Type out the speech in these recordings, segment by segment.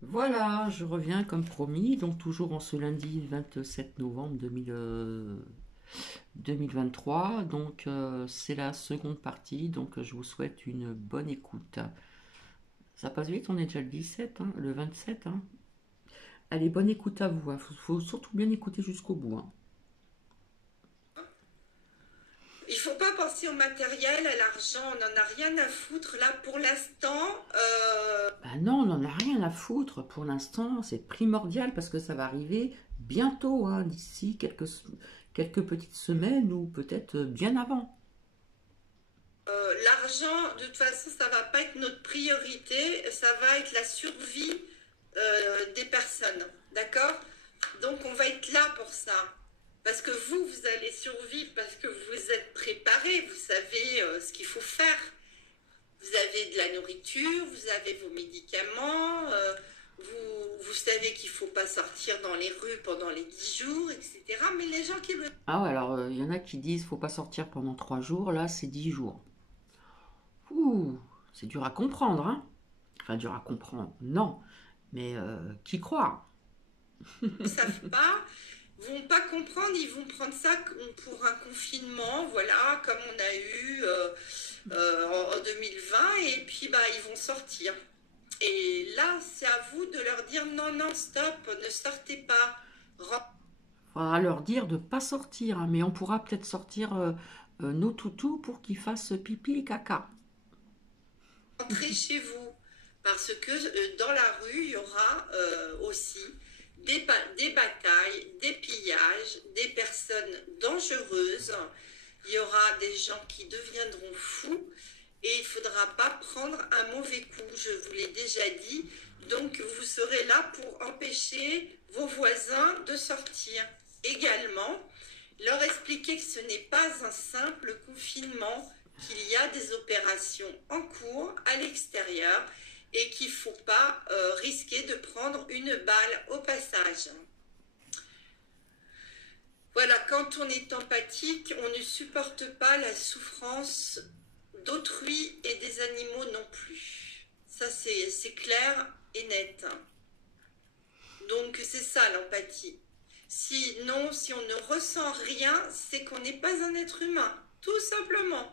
Voilà, je reviens comme promis, donc toujours en ce lundi 27 novembre 2023. Donc c'est la seconde partie, donc je vous souhaite une bonne écoute. Ça passe vite, on est déjà le 17, hein, le 27. Hein. Allez, bonne écoute à vous. Faut surtout bien écouter jusqu'au bout. Hein. Il faut pas penser au matériel, à l'argent, on n'en a rien à foutre. Là, pour l'instant, Bah non, on n'en a rien à foutre pour l'instant. C'est primordial parce que ça va arriver bientôt, hein, d'ici quelques petites semaines ou peut-être bien avant. l'argent, de toute façon, ça va pas être notre priorité, ça va être la survie des personnes, d'accord? Donc, on va être là pour ça. Parce que vous allez survivre, parce que vous êtes préparés, vous savez ce qu'il faut faire. Vous avez de la nourriture, vous avez vos médicaments, vous savez qu'il ne faut pas sortir dans les rues pendant les 10 jours, etc. Mais les gens qui le... Ah ouais, alors il y en a qui disent faut pas sortir pendant 3 jours, là c'est 10 jours. Ouh, c'est dur à comprendre, hein. Enfin, dur à comprendre, non. Mais qui croit? ne savent pas, vont pas comprendre, ils vont prendre ça pour un confinement, voilà, comme on a eu en 2020, et puis bah, ils vont sortir. Et là, c'est à vous de leur dire non, non, stop, ne sortez pas. Faudra leur dire de pas sortir, hein, mais on pourra peut-être sortir nos toutous pour qu'ils fassent pipi et caca. Rentrez chez vous. Parce que dans la rue, il y aura aussi des batailles, des pillages, des personnes dangereuses. Il y aura des gens qui deviendront fous et il ne faudra pas prendre un mauvais coup, je vous l'ai déjà dit. Donc vous serez là pour empêcher vos voisins de sortir. Également, leur expliquer que ce n'est pas un simple confinement, qu'il y a des opérations en cours à l'extérieur et qu'il ne faut pas risquer de prendre une balle au passage. Voilà, quand on est empathique, on ne supporte pas la souffrance d'autrui et des animaux non plus. Ça, c'est clair et net. Donc, c'est ça l'empathie. Sinon, si on ne ressent rien, c'est qu'on n'est pas un être humain. Tout simplement.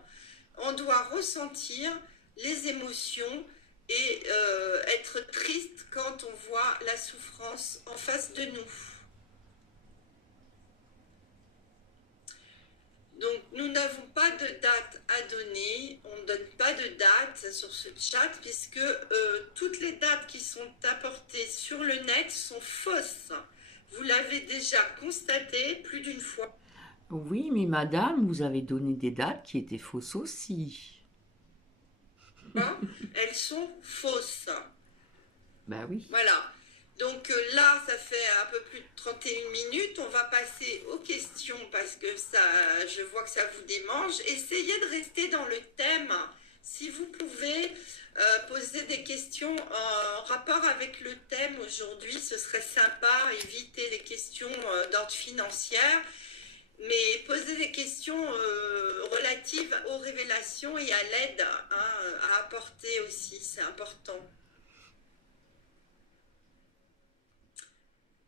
On doit ressentir les émotions et être triste quand on voit la souffrance en face de nous. Donc, nous n'avons pas de date à donner, on ne donne pas de date sur ce chat puisque toutes les dates qui sont apportées sur le net sont fausses. Vous l'avez déjà constaté plus d'une fois. Oui, mais madame, vous avez donné des dates qui étaient fausses aussi. Elles sont fausses. Bah oui. Voilà. Donc là, ça fait un peu plus de 31 minutes. On va passer aux questions parce que ça, je vois que ça vous démange. Essayez de rester dans le thème. Si vous pouvez poser des questions en rapport avec le thème aujourd'hui, ce serait sympa. Éviter les questions d'ordre financier, mais poser des questions relatives aux révélations et à l'aide hein, à apporter aussi. C'est important.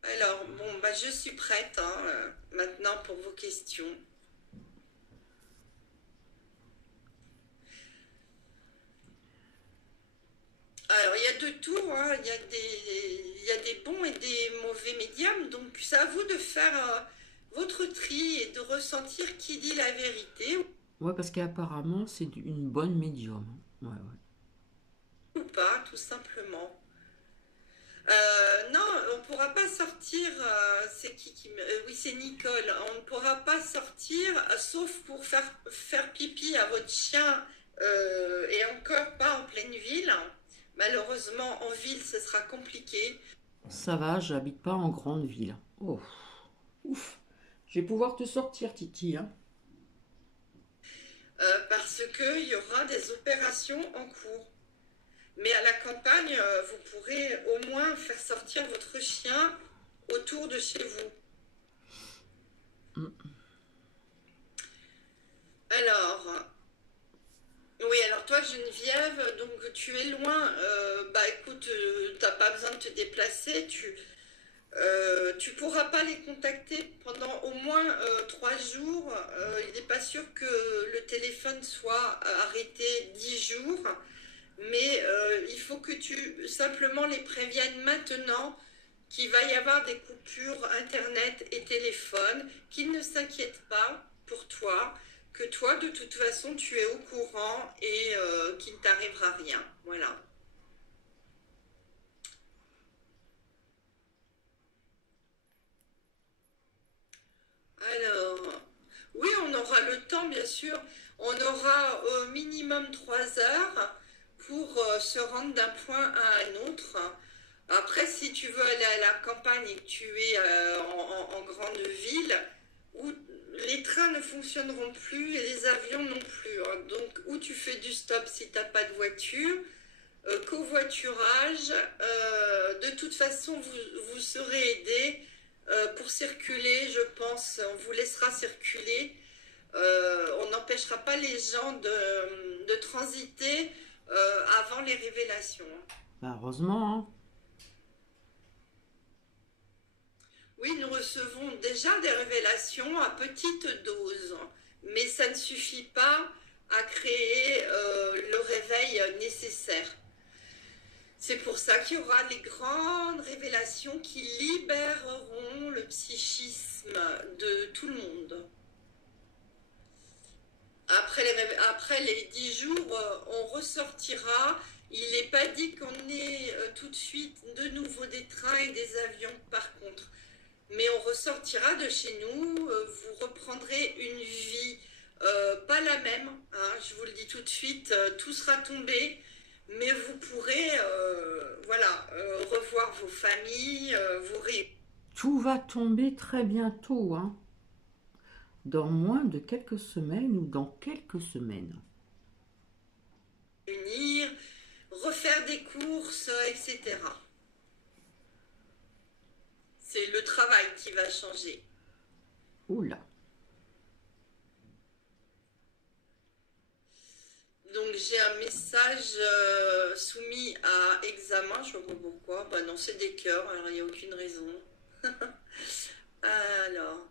Alors, bon, bah, je suis prête hein, maintenant pour vos questions. Alors, il y a de tout, hein. Il y a des bons et des mauvais médiums, donc c'est à vous de faire votre tri et de ressentir qui dit la vérité Ouais, parce qu'apparemment, c'est une bonne médium. Ouais, ouais. ou pas, tout simplement. Non, on ne pourra pas sortir. C'est oui, c'est Nicole. On ne pourra pas sortir, sauf pour faire pipi à votre chien, et encore pas en pleine ville. Malheureusement, en ville, ce sera compliqué. Ça va, j'habite pas en grande ville. Oh, ouf. Je vais pouvoir te sortir, Titi, hein. Parce qu'il y aura des opérations en cours. Mais à la campagne, vous pourrez au moins faire sortir votre chien autour de chez vous. Alors, Oui, alors toi, Geneviève, donc tu es loin. Bah écoute, t'as pas besoin de te déplacer. Tu pourras pas les contacter pendant au moins 3 jours. Il n'est pas sûr que le téléphone soit arrêté 10 jours, mais il faut que tu simplement les préviennes maintenant qu'il va y avoir des coupures Internet et téléphone, qu'ils ne s'inquiètent pas pour toi, que toi, de toute façon, tu es au courant et qu'il ne t'arrivera rien. Voilà. Alors, oui, on aura le temps, bien sûr. On aura au minimum 3 heures pour se rendre d'un point à un autre. Après, si tu veux aller à la campagne et que tu es en grande ville, où les trains ne fonctionneront plus et les avions non plus, hein. Donc, où tu fais du stop si tu n'as pas de voiture, covoiturage. De toute façon, vous serez aidé pour circuler, je pense. On vous laissera circuler. On n'empêchera pas les gens de transiter avant les révélations. Bah, heureusement, hein. Oui, nous recevons déjà des révélations à petite dose, mais ça ne suffit pas à créer le réveil nécessaire. C'est pour ça qu'il y aura les grandes révélations qui libéreront le psychisme de tout le monde. Après les 10 jours, on ressortira. Il n'est pas dit qu'on ait tout de suite de nouveau des trains et des avions par contre. Mais on ressortira de chez nous, vous reprendrez une vie pas la même, hein, je vous le dis tout de suite, tout sera tombé, mais vous pourrez voilà, revoir vos familles, vous Tout va tomber très bientôt, hein. Dans moins de quelques semaines ou dans quelques semaines. réunir, refaire des courses, etc. C'est le travail qui va changer. Oula. Donc j'ai un message soumis à examen, je ne sais pas pourquoi. Bah non, c'est des cœurs, alors il n'y a aucune raison. Alors,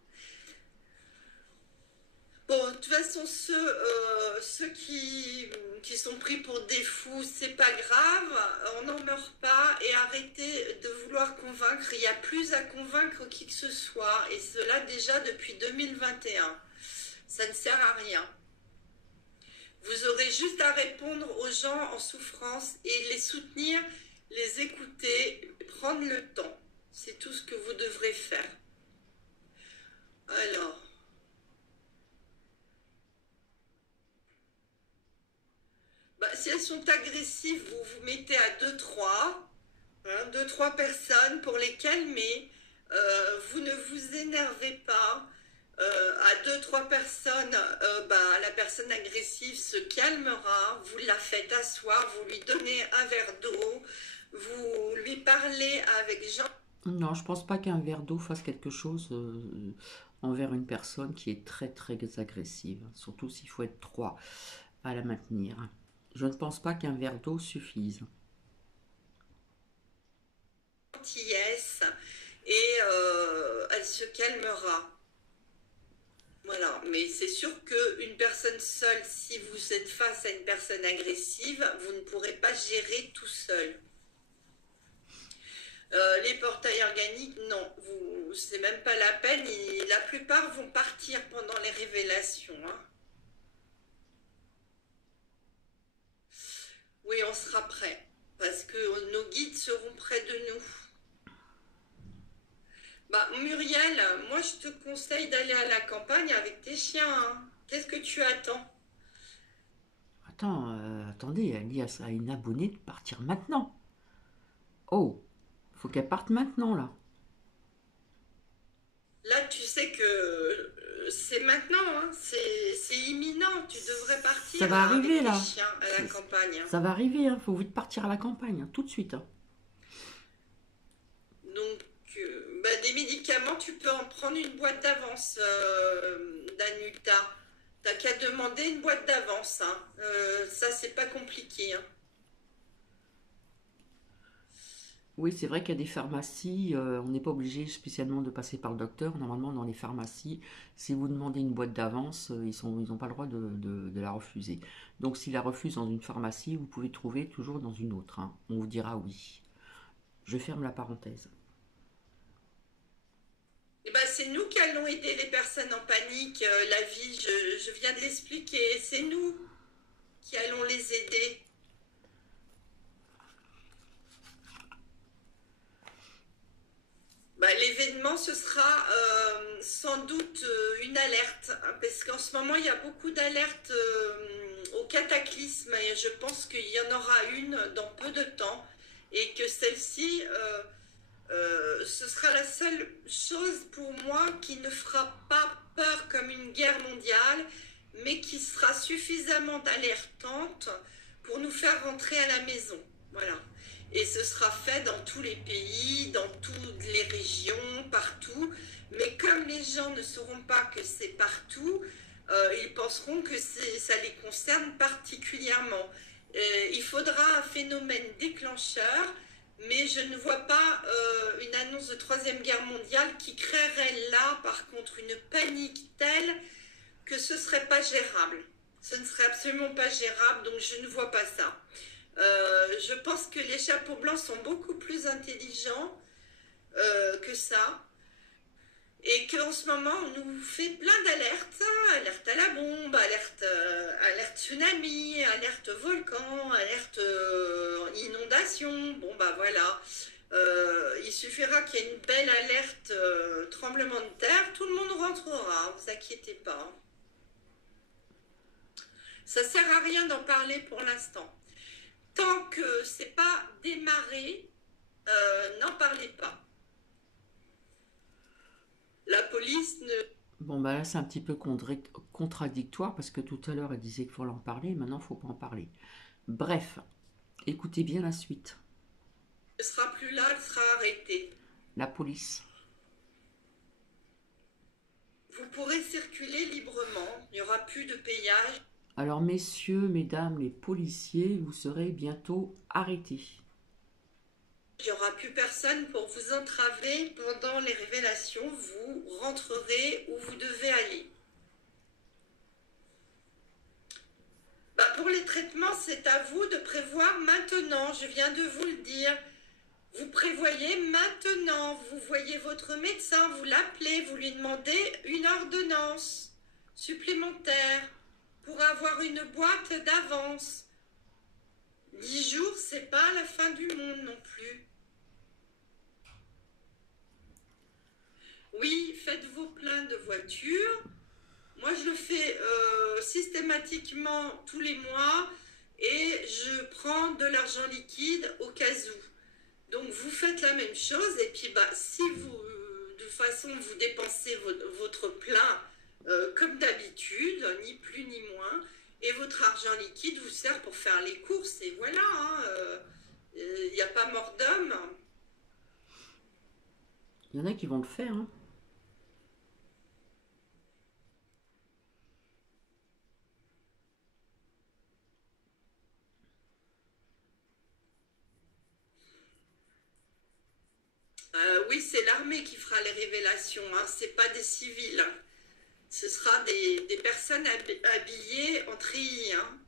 bon, de toute façon, ceux qui sont pris pour des fous, c'est pas grave, on n'en meurt pas et arrêtez de vouloir convaincre. Il n'y a plus à convaincre qui que ce soit, et cela déjà depuis 2021. Ça ne sert à rien. Vous aurez juste à répondre aux gens en souffrance et les soutenir, les écouter, prendre le temps. C'est tout ce que vous devrez faire. Alors, bah, si elles sont agressives, vous vous mettez à deux-trois, hein, 2-3 personnes pour les calmer. Vous ne vous énervez pas. À 2-3 personnes, bah, la personne agressive se calmera, vous la faites asseoir, vous lui donnez un verre d'eau, vous lui parlez avec Jean. Non, je pense pas qu'un verre d'eau fasse quelque chose envers une personne qui est très très agressive. Surtout s'il faut être trois à la maintenir. Je ne pense pas qu'un verre d'eau suffise. Gentillesse et elle se calmera. Voilà, mais c'est sûr qu'une personne seule, si vous êtes face à une personne agressive, vous ne pourrez pas gérer tout seul. Les portails organiques, non, c'est même pas la peine. La plupart vont partir pendant les révélations, hein. Oui, on sera prêt, parce que nos guides seront près de nous. Bah, Muriel, moi je te conseille d'aller à la campagne avec tes chiens, hein. Qu'est-ce que tu attends? Attends, attendez, elle dit à une abonnée de partir maintenant. Oh, faut qu'elle parte maintenant là. Là, tu sais que c'est maintenant, hein. C'est imminent. Tu devrais partir Ça va arriver avec tes là. chiens à la campagne, hein. Ça va arriver, hein. Faut vite partir à la campagne, hein, tout de suite, hein. Donc, bah, des médicaments, tu peux en prendre une boîte d'avance, Danuta. T'as qu'à demander une boîte d'avance, hein. Ça, c'est pas compliqué, hein. Oui, c'est vrai qu'il y a des pharmacies, on n'est pas obligé spécialement de passer par le docteur. Normalement, dans les pharmacies, si vous demandez une boîte d'avance, ils n'ont pas le droit de la refuser. Donc, s'ils la refusent dans une pharmacie, vous pouvez trouver toujours dans une autre, hein. On vous dira oui. Je ferme la parenthèse. Eh ben, c'est nous qui allons aider les personnes en panique. La vie, je viens de l'expliquer. C'est nous qui allons les aider. Bah, l'événement, ce sera sans doute une alerte, hein, parce qu'en ce moment, il y a beaucoup d'alertes au cataclysme, et je pense qu'il y en aura une dans peu de temps, et que celle-ci, ce sera la seule chose pour moi qui ne fera pas peur comme une guerre mondiale, mais qui sera suffisamment alertante pour nous faire rentrer à la maison. Voilà. Et ce sera fait dans tous les pays, dans toutes les régions, partout. Mais comme les gens ne sauront pas que c'est partout, ils penseront que ça les concerne particulièrement. Il faudra un phénomène déclencheur, mais je ne vois pas une annonce de Troisième Guerre mondiale qui créerait là, par contre, une panique telle que ce ne serait pas gérable. Ce ne serait absolument pas gérable, donc je ne vois pas ça. Je pense que les chapeaux blancs sont beaucoup plus intelligents que ça. Et qu'en ce moment, on nous fait plein d'alertes, hein. Alerte à la bombe, alerte tsunami, alerte volcan, alerte inondation. Bon, bah voilà. Il suffira qu'il y ait une belle alerte tremblement de terre, tout le monde rentrera, ne vous inquiétez pas. Ça sert à rien d'en parler pour l'instant. Tant que c'est pas démarré, n'en parlez pas. La police ne... Bon, bah là, c'est un petit peu contradictoire parce que tout à l'heure, elle disait qu'il faut en parler, maintenant, il ne faut pas en parler. Bref, écoutez bien la suite. ne sera plus là, elle sera arrêtée. La police. Vous pourrez circuler librement, il n'y aura plus de péage. Alors, messieurs, mesdames, les policiers, vous serez bientôt arrêtés. Il n'y aura plus personne pour vous entraver pendant les révélations. Vous rentrerez où vous devez aller. Bah, pour les traitements, c'est à vous de prévoir maintenant. Je viens de vous le dire. Vous prévoyez maintenant. Vous voyez votre médecin, vous l'appelez, vous lui demandez une ordonnance supplémentaire pour avoir une boîte d'avance. 10 jours, c'est pas la fin du monde non plus. Oui, faites vos pleins de voitures. Moi, je le fais systématiquement tous les mois et je prends de l'argent liquide au cas où. Donc, vous faites la même chose et puis, bah, si vous, de toute façon, vous dépensez votre plein comme d'habitude, ni plus ni moins, et votre argent liquide vous sert pour faire les courses et voilà, hein, il n'y a pas mort d'homme. Il y en a qui vont le faire, hein. Oui, c'est l'armée qui fera les révélations, hein, c'est pas des civils. Ce sera des personnes habillées en treillis, hein.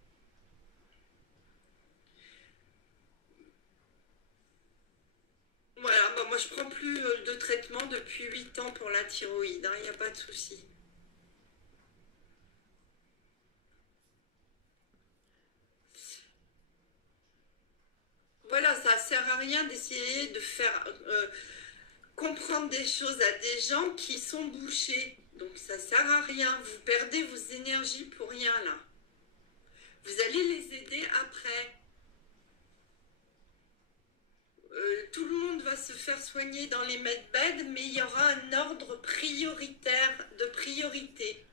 Voilà, bah, moi je prends plus de traitement depuis 8 ans pour la thyroïde, il n'y a pas de souci. Voilà, ça sert à rien d'essayer de faire comprendre des choses à des gens qui sont bouchés. Donc ça sert à rien, vous perdez vos énergies pour rien là. Vous allez les aider après. Tout le monde va se faire soigner dans les medbeds, mais il y aura un ordre prioritaire de priorité.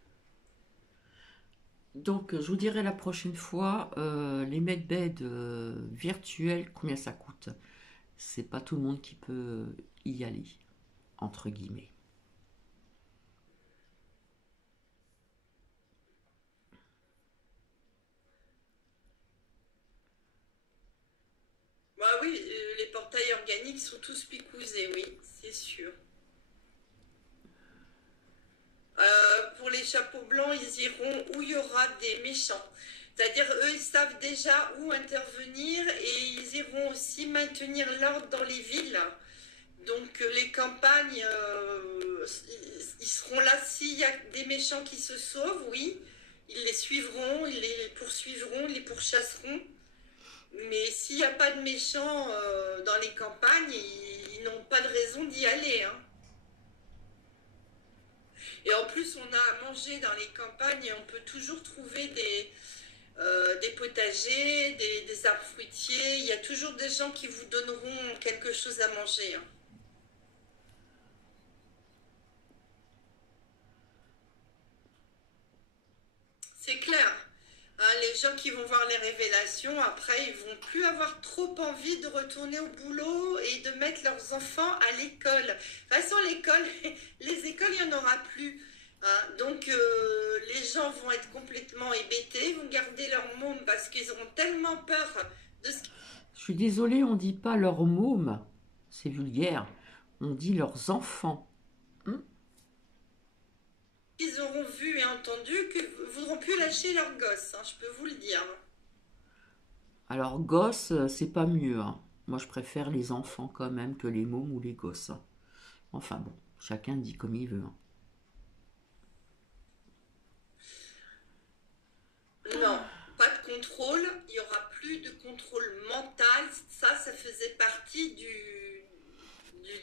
Donc, je vous dirai la prochaine fois, les medbeds virtuels, combien ça coûte. C'est pas tout le monde qui peut y aller, entre guillemets. taille organique sont tous picousés, oui, c'est sûr. Pour les chapeaux blancs, ils iront où il y aura des méchants. C'est-à-dire, eux, ils savent déjà où intervenir et ils iront aussi maintenir l'ordre dans les villes. Donc, les campagnes, ils seront là. S'il y a des méchants qui se sauvent, oui, ils les suivront, ils les poursuivront, ils les pourchasseront. Mais s'il n'y a pas de méchants dans les campagnes, ils n'ont pas de raison d'y aller, hein. Et en plus, on a à manger dans les campagnes et on peut toujours trouver des potagers, des arbres fruitiers. Il y a toujours des gens qui vous donneront quelque chose à manger, hein. C'est clair. Hein, les gens qui vont voir les révélations, après, ils vont plus avoir trop envie de retourner au boulot et de mettre leurs enfants à l'école. De toute façon, l'école, les écoles, il n'y en aura plus. Hein. Donc, les gens vont être complètement hébétés, vont garder leur môme parce qu'ils auront tellement peur de ce Je suis désolée, on dit pas leurs mômes, c'est vulgaire. On dit leurs enfants. Hmm. qu'ils auront vu et entendu, qu'ils ne voudront plus lâcher leurs gosses, hein, je peux vous le dire. Alors, gosse, c'est pas mieux, hein. Moi, je préfère les enfants quand même que les mômes ou les gosses, hein. Enfin bon, chacun dit comme il veut, hein. Non, pas de contrôle, il n'y aura plus de contrôle mental. Ça faisait partie du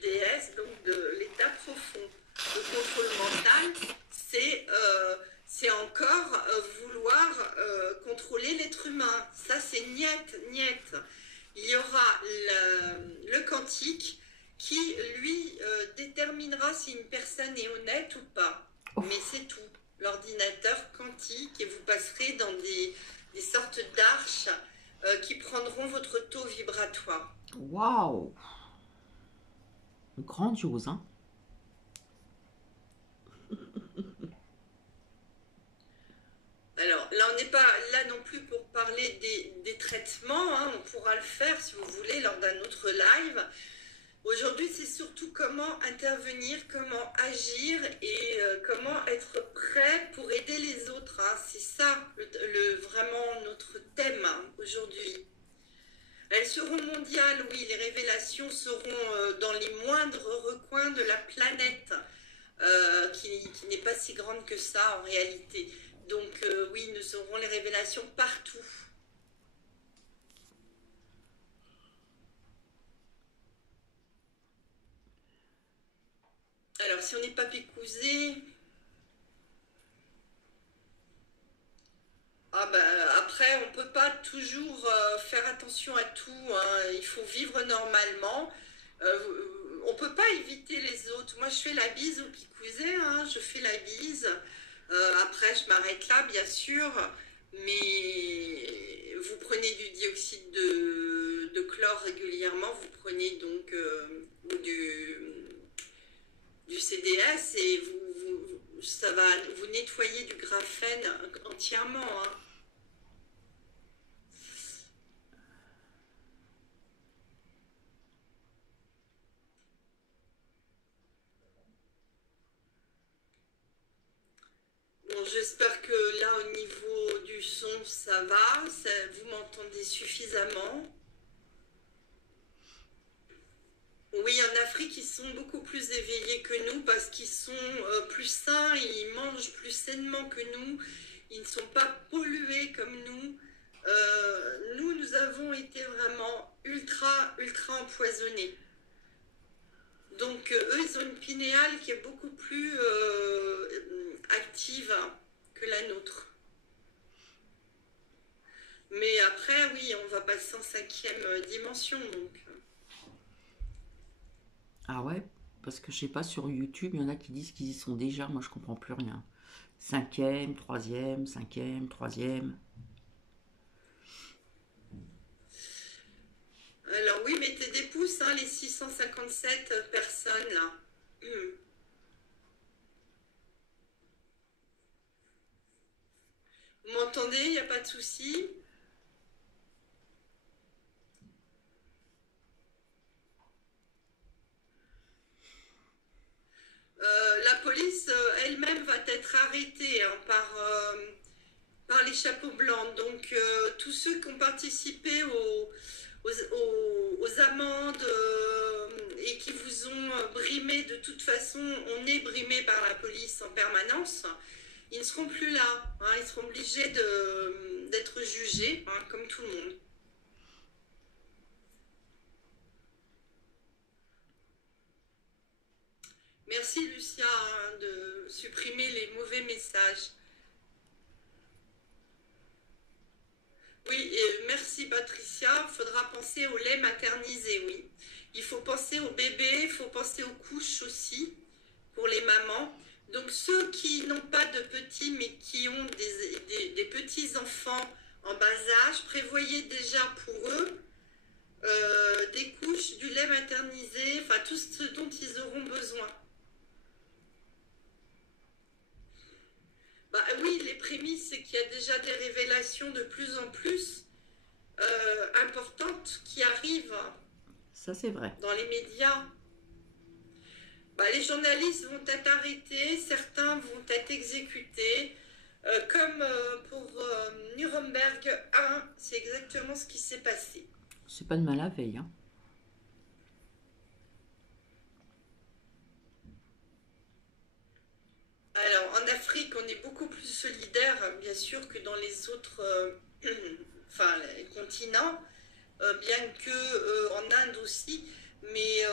DS, donc de l'état profond. Le contrôle mental, c'est encore vouloir contrôler l'être humain. Ça, c'est niet, niet. Il y aura le quantique qui, lui, déterminera si une personne est honnête ou pas. Mais c'est tout. L'ordinateur quantique et vous passerez dans des sortes d'arches qui prendront votre taux vibratoire. Waouh! Grandiose, hein? Alors là, on n'est pas là non plus pour parler des traitements, hein. On pourra le faire si vous voulez lors d'un autre live. Aujourd'hui, c'est surtout comment intervenir, comment agir et comment être prêt pour aider les autres, hein. C'est ça vraiment notre thème, hein, aujourd'hui. Elles seront mondiales, oui, les révélations seront dans les moindres recoins de la planète, qui n'est pas si grande que ça en réalité. Donc oui, nous aurons les révélations partout. Alors, si on n'est pas pécousé, ah ben, après, on ne peut pas toujours faire attention à tout, hein. Il faut vivre normalement. On ne peut pas éviter les autres. Moi, je fais la bise au picousé, hein, je fais la bise. Après, je m'arrête là, bien sûr. Mais vous prenez du dioxyde de chlore régulièrement, vous prenez donc du CDS et ça va vous nettoyer du graphène entièrement, hein. Bon, j'espère que là, au niveau du son, ça va. Vous m'entendez suffisamment. Oui, en Afrique, ils sont beaucoup plus éveillés que nous parce qu'ils sont plus sains, ils mangent plus sainement que nous, ils ne sont pas pollués comme nous. Nous avons été vraiment ultra, ultra empoisonnés. Donc, eux, ils ont une pinéale qui est beaucoup plus active que la nôtre. Mais après, oui, on va passer en cinquième dimension, donc. Ah ouais? Parce que je sais pas, sur YouTube, il y en a qui disent qu'ils y sont déjà, moi je comprends plus rien. Cinquième, troisième. Alors oui, mettez des pouces, hein, les 657 personnes là. Vous m'entendez? Il n'y a pas de souci? police elle-même va être arrêtée hein, par les chapeaux blancs. Donc tous ceux qui ont participé aux amendes et qui vous ont brimé, de toute façon, on est brimé par la police en permanence. Ils ne seront plus là. Hein, ils seront obligés d'être jugés, hein, comme tout le monde. Merci Lucia hein, de supprimer les mauvais messages. Oui, et merci Patricia. Il faudra penser au lait maternisé, oui. Il faut penser aux bébés, il faut penser aux couches aussi, pour les mamans. Donc ceux qui n'ont pas de petits, mais qui ont des petits-enfants en bas âge, prévoyez déjà pour eux des couches, du lait maternisé, enfin tout ce dont ils auront besoin. Bah oui, les prémices, c'est qu'il y a déjà des révélations de plus en plus importantes qui arrivent Ça, c'est vrai. dans les médias. Bah, les journalistes vont être arrêtés, certains vont être exécutés. Comme pour Nuremberg 1, c'est exactement ce qui s'est passé. C'est pas de mal la veille, hein. Alors, en Afrique, on est beaucoup plus solidaire, bien sûr, que dans les autres enfin, les continents, bien que en Inde aussi. Mais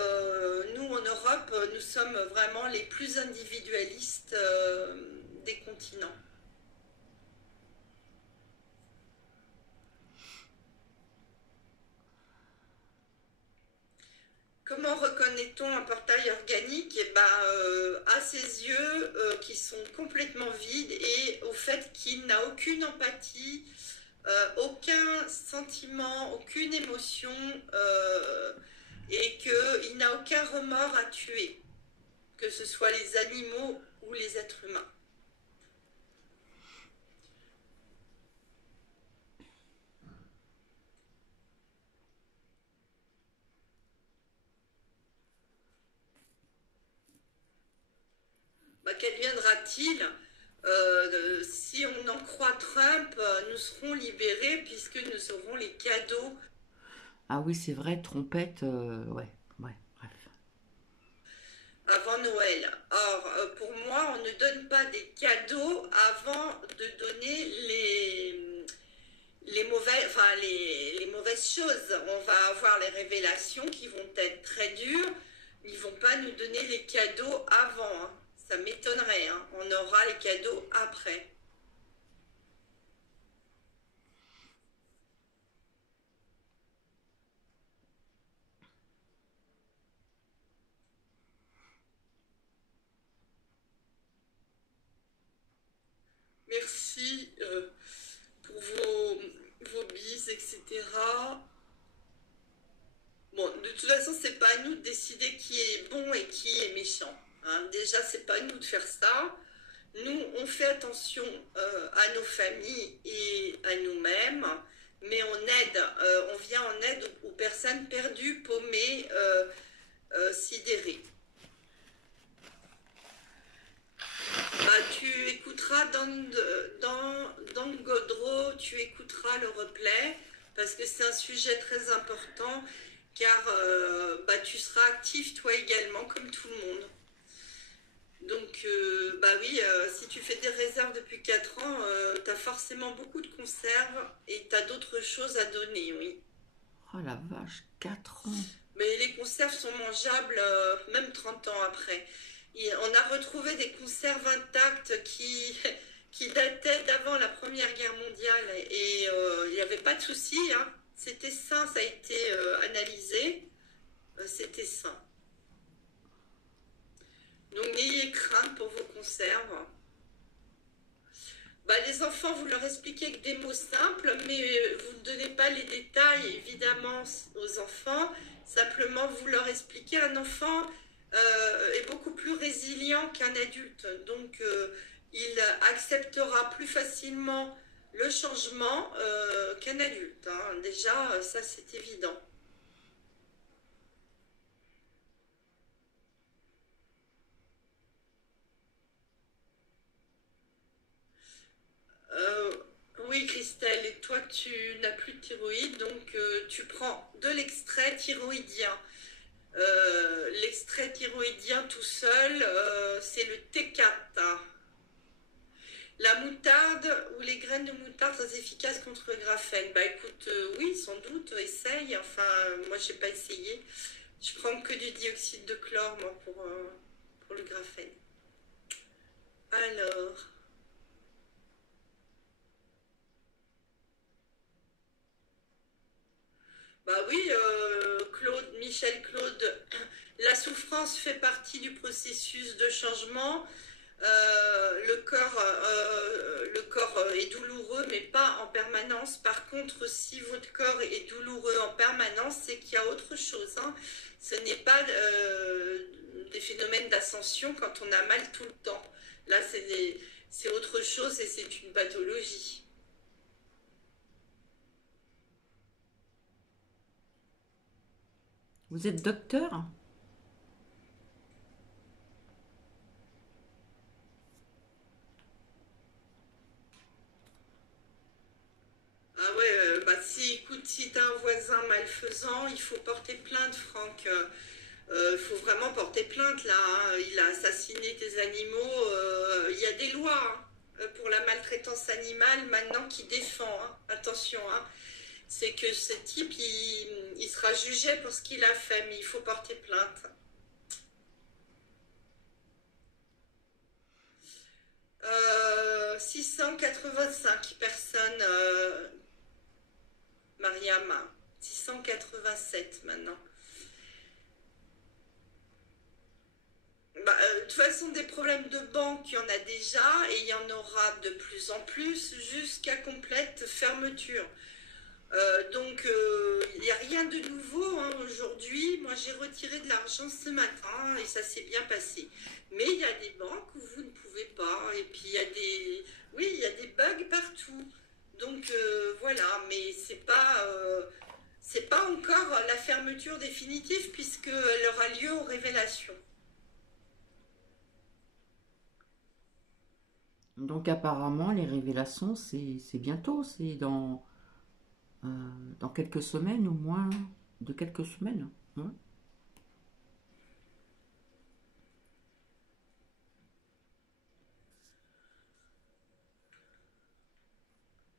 nous, en Europe, nous sommes vraiment les plus individualistes des continents. Comment reconnaît-on un portail organique? Eh ben, à ses yeux qui sont complètement vides et au fait qu'il n'a aucune empathie, aucun sentiment, aucune émotion et qu'il n'a aucun remords à tuer, que ce soit les animaux ou les êtres humains. Bah, qu'adviendra-t-il si on en croit Trump, nous serons libérés puisque nous aurons les cadeaux Ah oui, c'est vrai, trompette, ouais, ouais, bref. avant Noël. Or, pour moi, on ne donne pas des cadeaux avant de donner les mauvais, enfin, les mauvaises choses. On va avoir les révélations qui vont être très dures. Ils vont pas nous donner les cadeaux avant. Hein. Ça m'étonnerait. Hein. On aura les cadeaux après. Merci pour vos bises, etc. Bon, de toute façon, c'est pas à nous de décider qui est bon et qui est méchant. Hein. Déjà, c'est pas à nous de faire ça. Nous, on fait attention à nos familles et à nous-mêmes, mais on aide, on vient en aide aux personnes perdues, paumées, sidérées. Bah, tu écouteras dans Godreau, tu écouteras le replay, parce que c'est un sujet très important, car bah, tu seras actif toi également, comme tout le monde. Donc, bah oui, si tu fais des réserves depuis 4 ans, tu as forcément beaucoup de conserves et tu as d'autres choses à donner, oui. Oh la vache, 4 ans. Mais les conserves sont mangeables même 30 ans après. On a retrouvé des conserves intactes qui dataient d'avant la Première Guerre mondiale et il n'y avait pas de souci, hein. C'était sain, ça a été analysé, c'était sain. Donc n'ayez crainte pour vos conserves. Bah, les enfants, vous leur expliquez avec des mots simples, mais vous ne donnez pas les détails, évidemment, aux enfants. Simplement, vous leur expliquez. Un enfant est beaucoup plus résilient qu'un adulte. Donc, il acceptera plus facilement le changement qu'un adulte. Hein. Déjà, ça, c'est évident. Oui, Christelle, et toi, tu n'as plus de thyroïde, donc tu prends de l'extrait thyroïdien. L'extrait thyroïdien tout seul, c'est le T4. La moutarde ou les graines de moutarde très efficaces contre le graphène. Bah écoute, oui, sans doute, essaye. Enfin, moi, j'ai pas essayé. Je prends que du dioxyde de chlore, moi, pour le graphène. Alors, bah oui, Claude, Michel Claude, la souffrance fait partie du processus de changement. Le corps est douloureux, mais pas en permanence. Par contre, si votre corps est douloureux en permanence, c'est qu'il y a autre chose, hein. Ce n'est pas des phénomènes d'ascension quand on a mal tout le temps. Là, c'est autre chose et c'est une pathologie. Vous êtes docteur? Ah ouais, bah si, écoute, si t'as un voisin malfaisant, il faut porter plainte, Franck. Il faut vraiment porter plainte là, hein. Il a assassiné des animaux. Il y a des lois, hein, pour la maltraitance animale maintenant qui défend, hein. Attention, hein. C'est que ce type, il sera jugé pour ce qu'il a fait, mais il faut porter plainte. 685 personnes, Mariam. 687 maintenant. Bah, de toute façon, des problèmes de banque, il y en a déjà et il y en aura de plus en plus jusqu'à complète fermeture. Donc, il n'y a rien de nouveau, hein, aujourd'hui. Moi, j'ai retiré de l'argent ce matin et ça s'est bien passé. Mais il y a des banques où vous ne pouvez pas. Et puis, il y a des... Oui, il y a des bugs partout. Donc, voilà. Mais c'est pas encore la fermeture définitive puisqu'elle aura lieu aux révélations. Donc apparemment, les révélations, c'est bientôt, c'est euh, dans quelques semaines ou moins de quelques semaines. Ouais.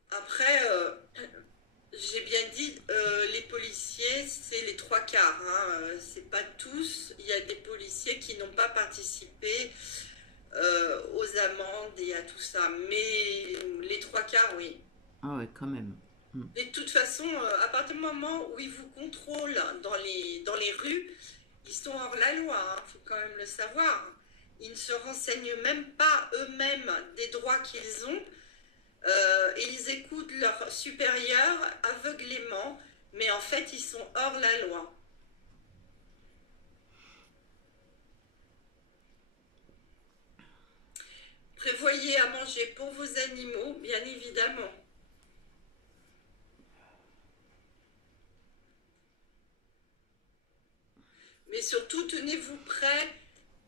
Après, j'ai bien dit, les policiers, c'est les trois quarts, hein, c'est pas tous. Il y a des policiers qui n'ont pas participé aux amendes et à tout ça. Mais les trois quarts, oui. Ah ouais, quand même. Hmm. Et de toute façon, à partir du moment où ils vous contrôlent dans les rues, ils sont hors la loi, il faut quand même le savoir. Ils ne se renseignent même pas eux-mêmes des droits qu'ils ont. Et ils écoutent leurs supérieurs aveuglément, mais en fait, ils sont hors la loi. Prévoyez à manger pour vos animaux, bien évidemment. Mais surtout, tenez-vous prêt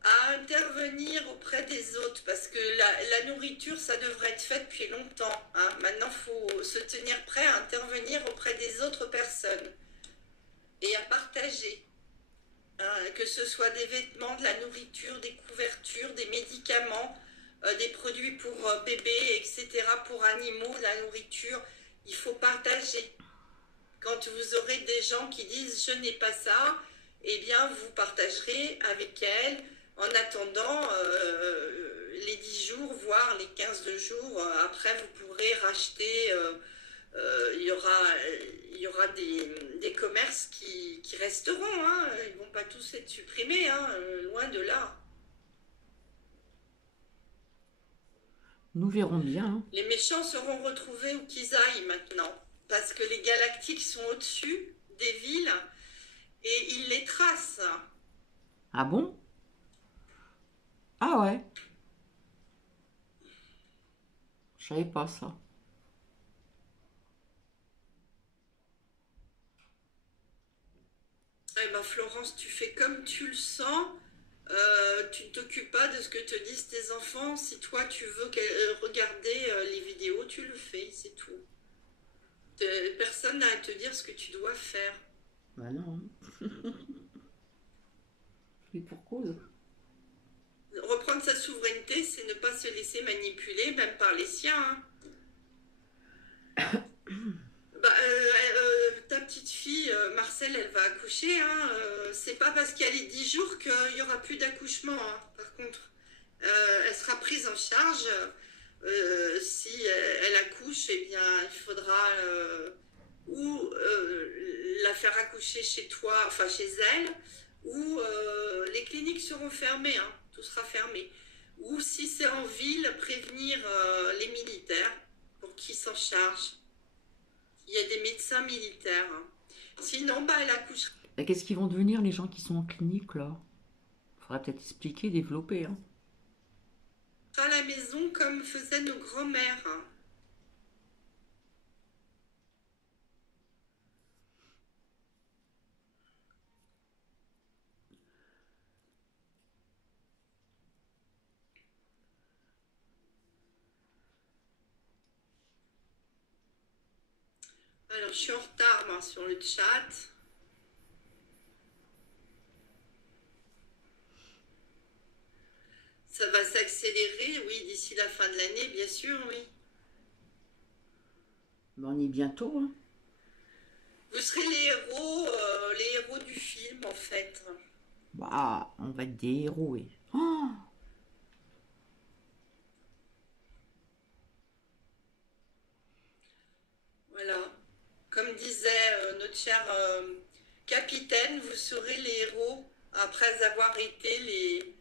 à intervenir auprès des autres, parce que la nourriture, ça devrait être fait depuis longtemps, hein. Maintenant, il faut se tenir prêt à intervenir auprès des autres personnes et à partager, hein, que ce soit des vêtements, de la nourriture, des couvertures, des médicaments, des produits pour bébés, etc., pour animaux, de la nourriture. Il faut partager. Quand vous aurez des gens qui disent je n'ai pas ça, eh bien vous partagerez avec elles en attendant les 10 jours, voire les 15 jours. Après, vous pourrez racheter. Il y aura des commerces qui resteront, hein. Ils ne vont pas tous être supprimés, hein, loin de là. Nous verrons bien, hein. Les méchants seront retrouvés où qu'ils aillent maintenant, parce que les galactiques sont au-dessus des villes et ils les tracent. Ah bon? Ah ouais, je savais pas ça. Eh ben Florence, tu fais comme tu le sens Tu ne t'occupes pas de ce que te disent tes enfants. Si toi tu veux regarder les vidéos, tu le fais, c'est tout. Personne n'a à te dire ce que tu dois faire. Bah non, et pour cause. Reprendre sa souveraineté, c'est ne pas se laisser manipuler, même par les siens, hein. Bah, ta petite fille, Marcel, elle va accoucher, hein. C'est pas parce qu'il y a les 10 jours qu'il y aura plus d'accouchement, hein. Par contre, elle sera prise en charge. Si elle accouche, eh bien, il faudra ou la faire accoucher chez toi, enfin chez elle, ou les cliniques seront fermées, hein. Tout sera fermé. Ou si c'est en ville, prévenir les militaires pour qu'ils s'en chargent. Il y a des médecins militaires, hein. Sinon, bah, elle accouchera Et qu'est-ce qu'ils vont devenir les gens qui sont en clinique là? Faudrait peut-être expliquer, développer, hein. à la maison comme faisaient nos grands-mères, hein. Alors, je suis en retard, moi, sur le chat. Ça va s'accélérer, oui, d'ici la fin de l'année, bien sûr, oui. Mais on y est bientôt, hein. Vous serez les héros du film, en fait. Bah, on va être des héros, et... Oh, Voilà. Comme disait notre cher capitaine, vous serez les héros après avoir été les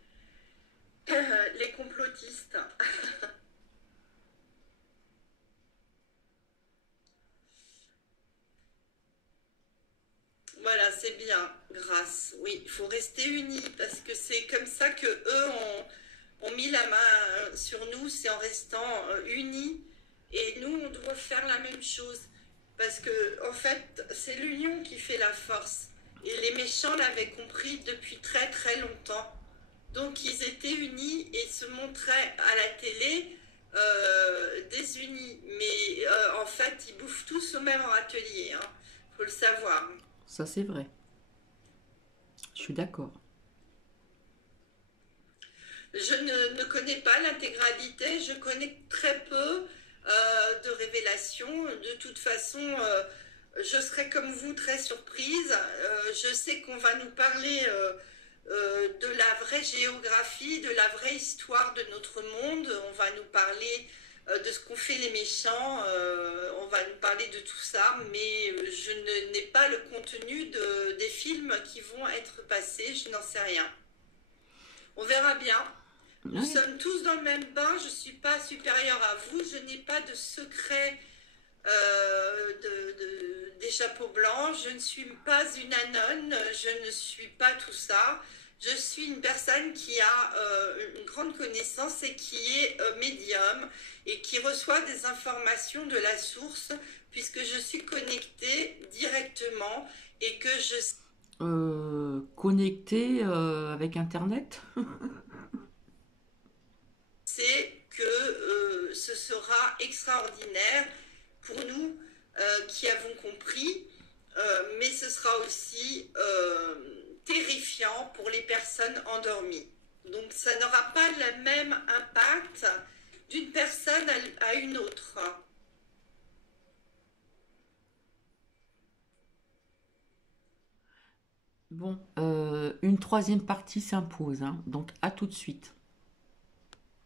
complotistes. Voilà, c'est bien, grâce. Oui, il faut rester unis parce que c'est comme ça que eux ont mis la main sur nous, c'est en restant unis. Et nous, on doit faire la même chose parce que, en fait, c'est l'union qui fait la force. Et les méchants l'avaient compris depuis très très longtemps. Donc, ils étaient unis et se montraient à la télé désunis. Mais en fait, ils bouffent tous au même atelier, hein. Faut le savoir. ça c'est vrai. Je suis d'accord. Je ne connais pas l'intégralité, je connais très peu de révélations. De toute façon, je serai comme vous très surprise. Je sais qu'on va nous parler de la vraie géographie, de la vraie histoire de notre monde. On va nous parler de ce qu'ont fait les méchants. On va nous parler de tout ça, mais n'ai pas le contenu des films qui vont être passés. Je n'en sais rien. On verra bien. Nous Ouais. sommes tous dans le même bain, je ne suis pas supérieure à vous, je n'ai pas de secret des chapeaux blancs, je ne suis pas une anone, je ne suis pas tout ça. Je suis une personne qui a une grande connaissance et qui est médium et qui reçoit des informations de la source puisque je suis connectée directement et que je Connecté avec Internet. sais que ce sera extraordinaire pour nous qui avons compris, mais ce sera aussi terrifiant pour les personnes endormies. Donc ça n'aura pas le même impact d'une personne à une autre. Bon, une troisième partie s'impose, hein. Donc à tout de suite.